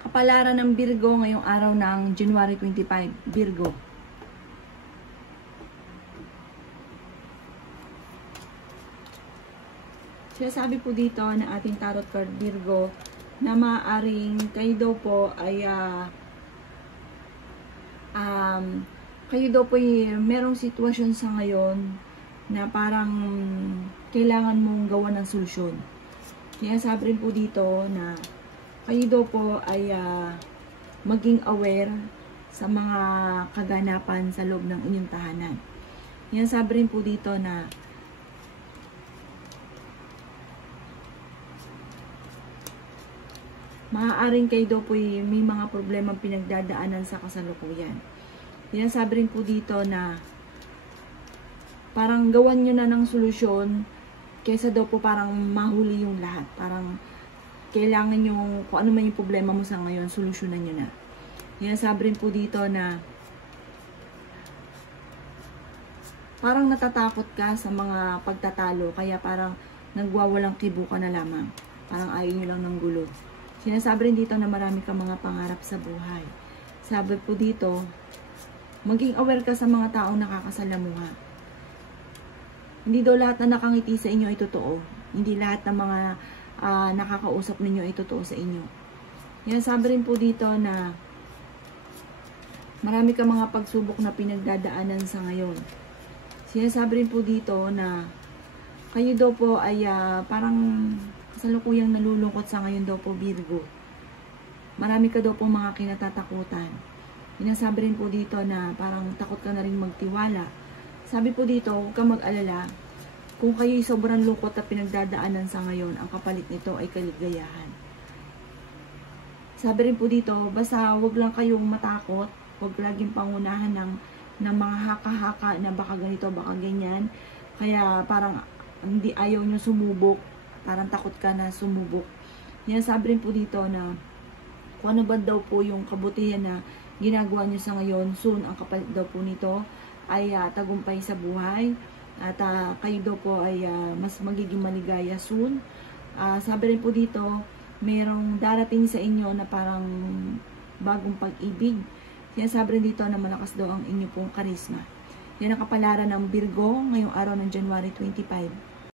Kapalaran ng Virgo ngayong araw ng January 25, Virgo. Sinasabi po dito na ating tarot card Virgo na maaaring kayo daw po ay merong sitwasyon sa ngayon na parang kailangan mong gawa ng solusyon. Sinasabi rin po dito na kayo daw po ay maging aware sa mga kaganapan sa loob ng inyong tahanan. Yan, sabi rin po dito na maaaring kayo daw po may mga problema pinagdadaanan sa kasalukuyan. Yan, sabi rin po dito na parang gawan nyo na ng solusyon kaysa daw po parang mahuli yung lahat. Parang kailangan yung, kung ano man yung problema mo sa ngayon, solusyonan nyo na. Yan, sabi rin po dito na parang natatakot ka sa mga pagtatalo, kaya parang nagwawalang kibo ka na lamang. Parang ayaw nyo lang ng gulo. Sinasabi rin dito na marami kang mga pangarap sa buhay. Sabi po dito, maging aware ka sa mga taong nakakasalamuha. Hindi daw lahat na nakangiti sa inyo ay totoo. Hindi lahat ng mga nakakausap ninyo ay totoo sa inyo. Yan, sabi rin po dito na marami kang mga pagsubok na pinagdadaanan sa ngayon. Sinasabi rin po dito na kayo daw po ay parang kasalukuyang nalulungkot sa ngayon daw po, Virgo. Marami ka daw po mga kinatatakutan. Sinasabi rin po dito na parang takot ka na rin magtiwala. Sabi po dito, huwag kang mag-alala. Kung kayo'y sobrang lungkot at pinagdadaanan sa ngayon, ang kapalit nito ay kaligayahan. Sabi rin po dito, basta huwag lang kayong matakot, huwag laging pangunahan ng mga haka-haka na baka ganito, baka ganyan. Kaya parang hindi ayaw nyo sumubok, parang takot ka na sumubok. Yan, sabi rin po dito na kung ano ba daw po yung kabutihan na ginagawa nyo sa ngayon, soon ang kapalit daw po nito ay tagumpay sa buhay. At kayo daw po ay mas magiging maligaya soon. Sabi rin po dito, mayroong darating sa inyo na parang bagong pag-ibig. Sinasabi rin dito na malakas daw ang inyo pong karisma. Yan ang kapalaran ng Virgo ngayong araw ng January 25.